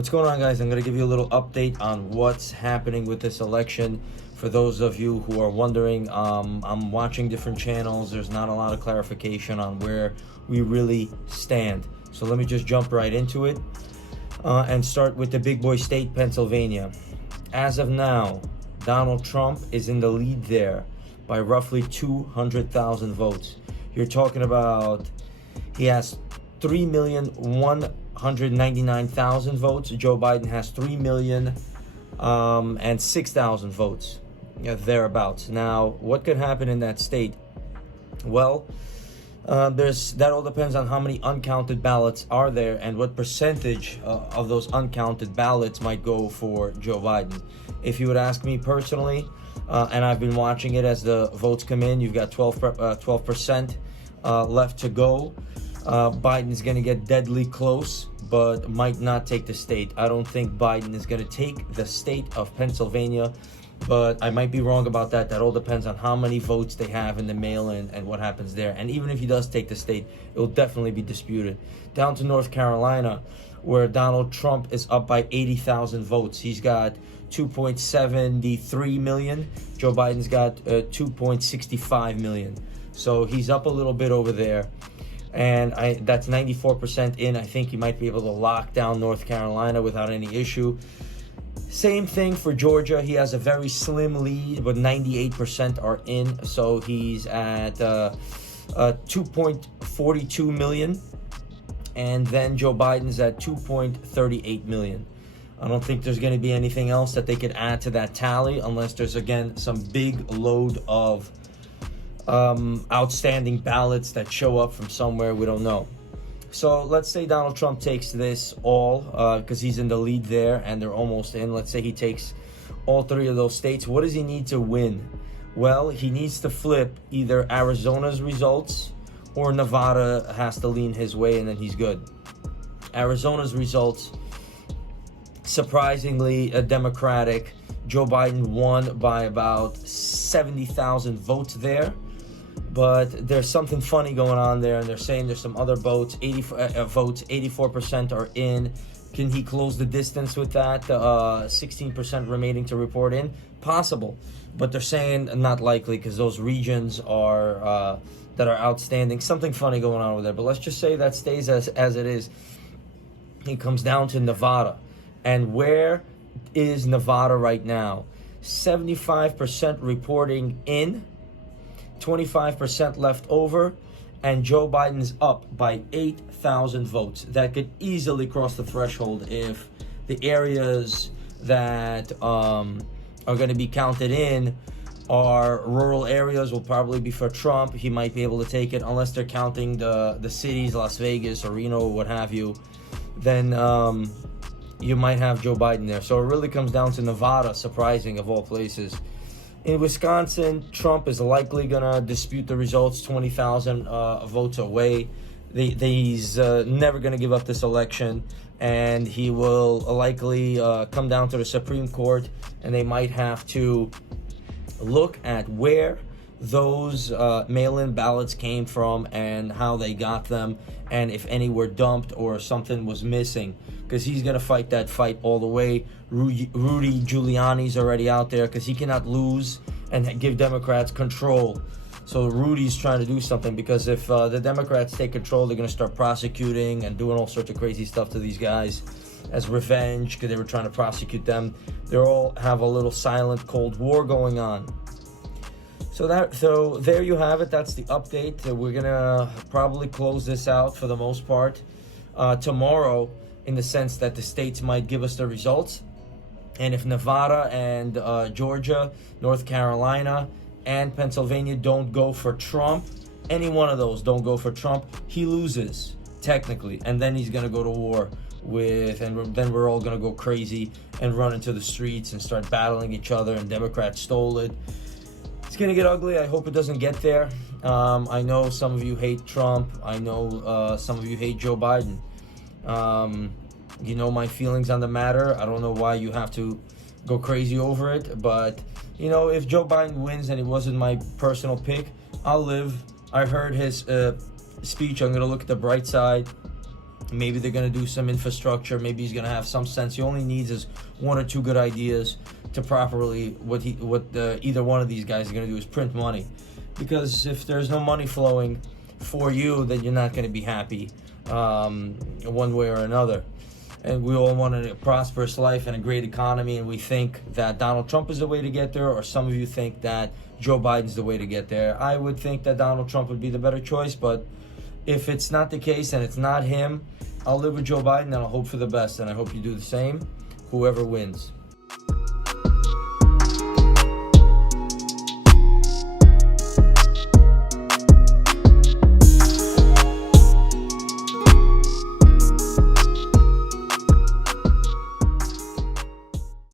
What's going on, guys? I'm going to give you a little update on what's happening with this election. For those of you who are wondering, I'm watching different channels. There's not a lot of clarification on where we really stand. So let me just jump right into it and start with the big boy state, Pennsylvania. As of now, Donald Trump is in the lead there by roughly 200,000 votes. You're talking about he has 3,199,000 votes. Joe Biden has 3,006,000 votes, thereabouts. Now, what could happen in that state? Well, that all depends on how many uncounted ballots are there and what percentage of those uncounted ballots might go for Joe Biden. If you would ask me personally, and I've been watching it as the votes come in, you've got 12% left to go. Biden's going to get deadly close, but might not take the state. I don't think Biden is going to take the state of Pennsylvania, but I might be wrong about that. That all depends on how many votes they have in the mail-in and what happens there. And even if he does take the state, it will definitely be disputed. Down to North Carolina, where Donald Trump is up by 80,000 votes. He's got 2.73 million. Joe Biden's got 2.65 million. So he's up a little bit over there. And that's 94% in. I think he might be able to lock down North Carolina without any issue. Same thing for Georgia. He has a very slim lead, but 98% are in. So he's at 2.42 million. And then Joe Biden's at 2.38 million. I don't think there's going to be anything else that they could add to that tally unless there's, again, some big load of outstanding ballots that show up from somewhere we don't know. So let's say Donald Trump takes this all because he's in the lead there and they're almost in. Let's say he takes all three of those states. What does he need to win? Well, he needs to flip either Arizona's results or Nevada has to lean his way, and then he's good. Arizona's results, surprisingly Democratic. Joe Biden won by about 70,000 votes there. But there's something funny going on there, and they're saying there's some other votes. 84% are in. Can he close the distance with that? 16% remaining to report in? Possible. But they're saying not likely because those regions are that are outstanding. Something funny going on over there. But let's just say that stays as it is. It comes down to Nevada. And where is Nevada right now? 75% reporting in. 25% left over, and Joe Biden's up by 8,000 votes. That could easily cross the threshold if the areas that are going to be counted in are rural areas. Will probably be for Trump. He might be able to take it unless they're counting the cities, Las Vegas or Reno or what have you. Then you might have Joe Biden there. So it really comes down to Nevada, surprising of all places. In Wisconsin, Trump is likely going to dispute the results, 20,000 votes away. He's never going to give up this election, and he will likely come down to the Supreme Court, and they might have to look at where those mail-in ballots came from and how they got them, and if any were dumped or something was missing, because he's going to fight that fight all the way. Rudy Giuliani's already out there because he cannot lose and give Democrats control. So Rudy's trying to do something, because if the Democrats take control, they're going to start prosecuting and doing all sorts of crazy stuff to these guys as revenge because they were trying to prosecute them. They all have a little silent Cold War going on. So there you have it. That's the update. We're going to probably close this out for the most part tomorrow, in the sense that the states might give us the results. And if Nevada and Georgia, North Carolina, and Pennsylvania don't go for Trump, any one of those don't go for Trump, he loses, technically. And then he's going to go to war then we're all going to go crazy and run into the streets and start battling each other, and Democrats stole it. It's going to get ugly. I hope it doesn't get there. I know some of you hate Trump. I know some of you hate Joe Biden. You know my feelings on the matter. I don't know why you have to go crazy over it. But, if Joe Biden wins and it wasn't my personal pick, I'll live. I heard his speech. I'm going to look at the bright side. Maybe they're going to do some infrastructure. Maybe he's going to have some sense. He only needs is one or two good ideas to properly either one of these guys are going to do is print money. Because if there's no money flowing for you, then you're not going to be happy one way or another. And we all want a prosperous life and a great economy, and we think that Donald Trump is the way to get there, or some of you think that Joe Biden's the way to get there. I would think that Donald Trump would be the better choice, but if it's not the case and it's not him, I'll live with Joe Biden and I'll hope for the best, and I hope you do the same, whoever wins.